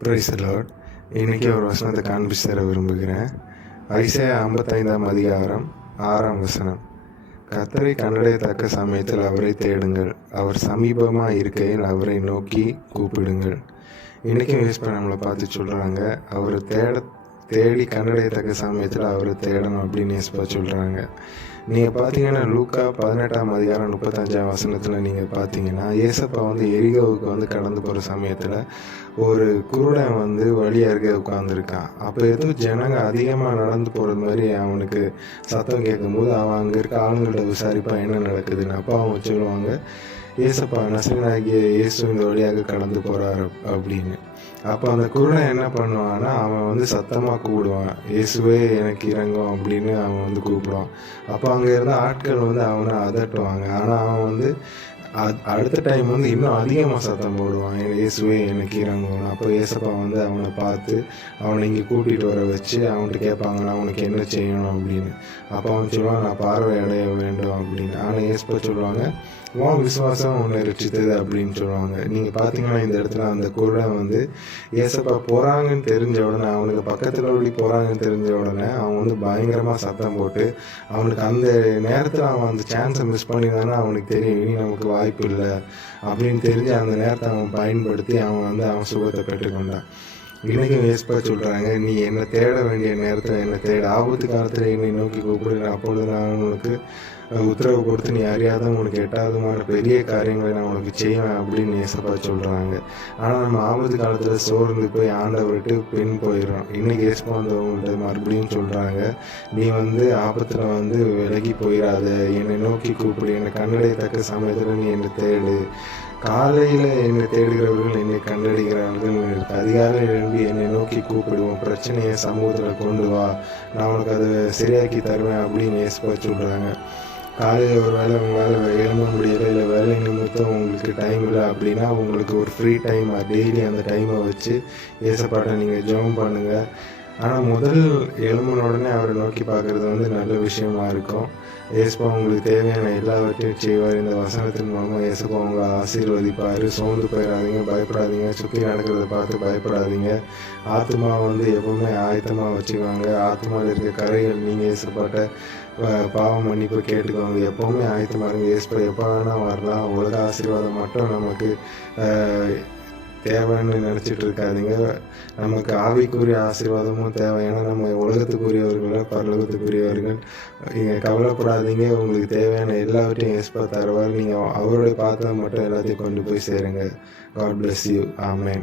Praise the Lord. இன்றைக்கி ஒரு வசனத்தை காண்பிச்சு தர விரும்புகிறேன். ஐசையா 55ஆம் அதிகாரம் 6ஆம் வசனம். கர்த்தரை கண்டடையத்தக்க சமயத்தில் அவரை தேடுங்கள், அவர் சமீபமாக இருக்கையில் அவரை நோக்கி கூப்பிடுங்கள். இன்றைக்கும் நம்மளை பார்த்து சொல்கிறாங்க, அவரை தேடி கண்டடையத்தக்க சமயத்தில் அவரை தேடணும் அப்படின்னு சொல்கிறாங்க. நீங்கள் பார்த்தீங்கன்னா லூக்கா 18ஆம் அதிகாரம் 35ஆம் வசனத்தில் நீங்கள் பார்த்தீங்கன்னா ஏசப்பா எரிகோவுக்கு கடந்து போகிற சமயத்தில் ஒரு குருடன் வழியாக இருக்க உட்காந்துருக்கான். அப்போ ஏதோ ஜனங்க அதிகமாக நடந்து போகிறது மாதிரி அவனுக்கு சத்தம் கேட்கும்போது அவன் அங்கே இருக்க ஆளுங்கள்ட்ட விசாரிப்பான் என்ன நடக்குதுன்னு. அப்போ அவங்க சொல்லுவாங்க, ஏசப்பா நசரேயனாகிய இயேசு இந்த வழியாக கடந்து போகிறார் அப்படின்னு. அப்போ அந்த குருடன் என்ன பண்ணுவான்னா, அவன் சத்தமாக கூப்பிடுவான், இயேசுவே எனக்கு இறங்கும் அப்படின்னு அவன் கூப்பிடுவான். அப்போ அங்கே இருந்த ஆட்கள் அவனை அதட்டுவாங்க. ஆனால் அவன் அடுத்த டைம் இன்னும் அதிகமாக சத்தம் போடுவான், இயேசுவே எனக்கு இறங்குவான். அப்போ ஏசப்பா அவனை பார்த்து அவனை இங்கே கூட்டிகிட்டு வர வச்சு அவன்கிட்ட கேட்பாங்க, நான் அவனுக்கு என்ன செய்யணும் அப்படின்னு. அப்போ அவன் சொல்லுவான், நான் பார்வை அடைய வேண்டும் அப்படின்னு. ஆனால் ஏசப்பா சொல்லுவாங்க, உன் விசுவாசம் உன்னை ரட்சித்தது அப்படின்னு சொல்லுவாங்க. நீங்கள் பார்த்தீங்கன்னா இந்த இடத்துல அந்த குருடன் ஏசப்பா போகிறாங்கன்னு தெரிஞ்ச உடனே, அவனுக்கு பக்கத்தில் ஓடி போகிறாங்கன்னு தெரிஞ்ச உடனே அவன் பயங்கரமாக சத்தம் போட்டு, அவனுக்கு அந்த நேரத்தில் அவன் அந்த சான்ஸை மிஸ் பண்ணிதானே அவனுக்கு தெரியும் இனி நமக்கு வாய்ப்பு இல்லை அப்படின்னு தெரிஞ்சு அந்த நேரத்தை அவன் பயன்படுத்தி அவன் சுகத்தை பெற்றுக்கொண்டான். இன்றைக்கும் ஏசப்பா சொல்கிறாங்க, நீ என்னை தேட வேண்டிய நேரத்தில் என்னை தேட, ஆபத்து காலத்தில் என்னை நோக்கி கூப்பிடுறேன், அப்பொழுது நான் உனக்கு உத்தரவு கொடுத்து நீ அறியாத உனக்கு எட்டாவதுமான பெரிய காரியங்களை நான் உனக்கு செய்வேன் அப்படின்னு ஏசப்பா சொல்கிறாங்க. ஆனால் நம்ம ஆபத்து காலத்தில் சோர்ந்து போய் ஆண்டவர்கிட்ட பின் போயிடுறோம். இன்றைக்கி ஏசப்பா அவங்கள்ட்ட மறுபடியும் சொல்கிறாங்க, நீ ஆபத்தில் விலகி போயிடாத, என்னை நோக்கி கூப்பிடு, என்னை கண்டடையத்தக்க சமயத்தில் நீ என்னை தேடு. காலையில் என்னை தேடுகிறவர்கள் என்னை கண்டடைகிறார்கள். அதிகாலையில் எழும்பி என்னை நோக்கி கூப்பிடுவோம், பிரச்சனையை சமூகத்தில் கொண்டு வா, நான் உனக்கு அதை சரியாக்கி தருவேன் அப்படின்னு ஏசப்பா சொல்கிறாங்க. காலையில் ஒரு வேளை உங்களால் எழும்ப முடியலை, இல்லை வேலை நிமித்தம் உங்களுக்கு டைம் இல்லை அப்படின்னா உங்களுக்கு ஒரு ஃப்ரீ டைம் டெய்லி அந்த டைமை வச்சு ஏசப்பாட்ட நீங்கள் ஜெபம் பண்ணுங்கள். ஆனால் முதல் எழும்பின உடனே அவரை நோக்கி பார்க்குறது நல்ல விஷயமா இருக்கும். ஏசப்பா உங்களுக்கு தேவையான எல்லாவற்றையும் செய்வார். இந்த வசனத்தின் மூலமாக ஏசப்பா உங்களை ஆசீர்வதிப்பார். சோர்ந்து போயிடாதீங்க, பயப்படாதீங்க, சுற்றி நடக்கிறத பார்த்து பயப்படாதீங்க. ஆத்மா எப்போவுமே ஆயத்தமாக வச்சுக்கோங்க. ஆத்மாவில் இருக்க கரைகள் நீங்கள் ஏசப்பாட்ட பாவம் மன்னிப்பு கேட்டுக்கோங்க. எப்போவுமே ஆயத்தமாக இருங்க. ஏசப்பா எப்போ வேணால் வரலாம். உலக ஆசீர்வாதம் மட்டும் நமக்கு தேவைன்னு நினச்சிட்டு இருக்காதிங்க. நமக்கு ஆவிக்குரிய ஆசீர்வாதமும் தேவை. ஏன்னா நம்ம உலகத்துக்குரியவர்கள், பரலோகத்துக்குரியவர்கள். நீங்கள் கவலைப்படாதீங்க, உங்களுக்கு தேவையான எல்லாவற்றையும் ஏசப்பா தருவார். நீங்கள் அவருடைய பாத்திரம் மட்டும் எல்லாத்தையும் கொண்டு போய் சேருங்க. God bless you. Amen.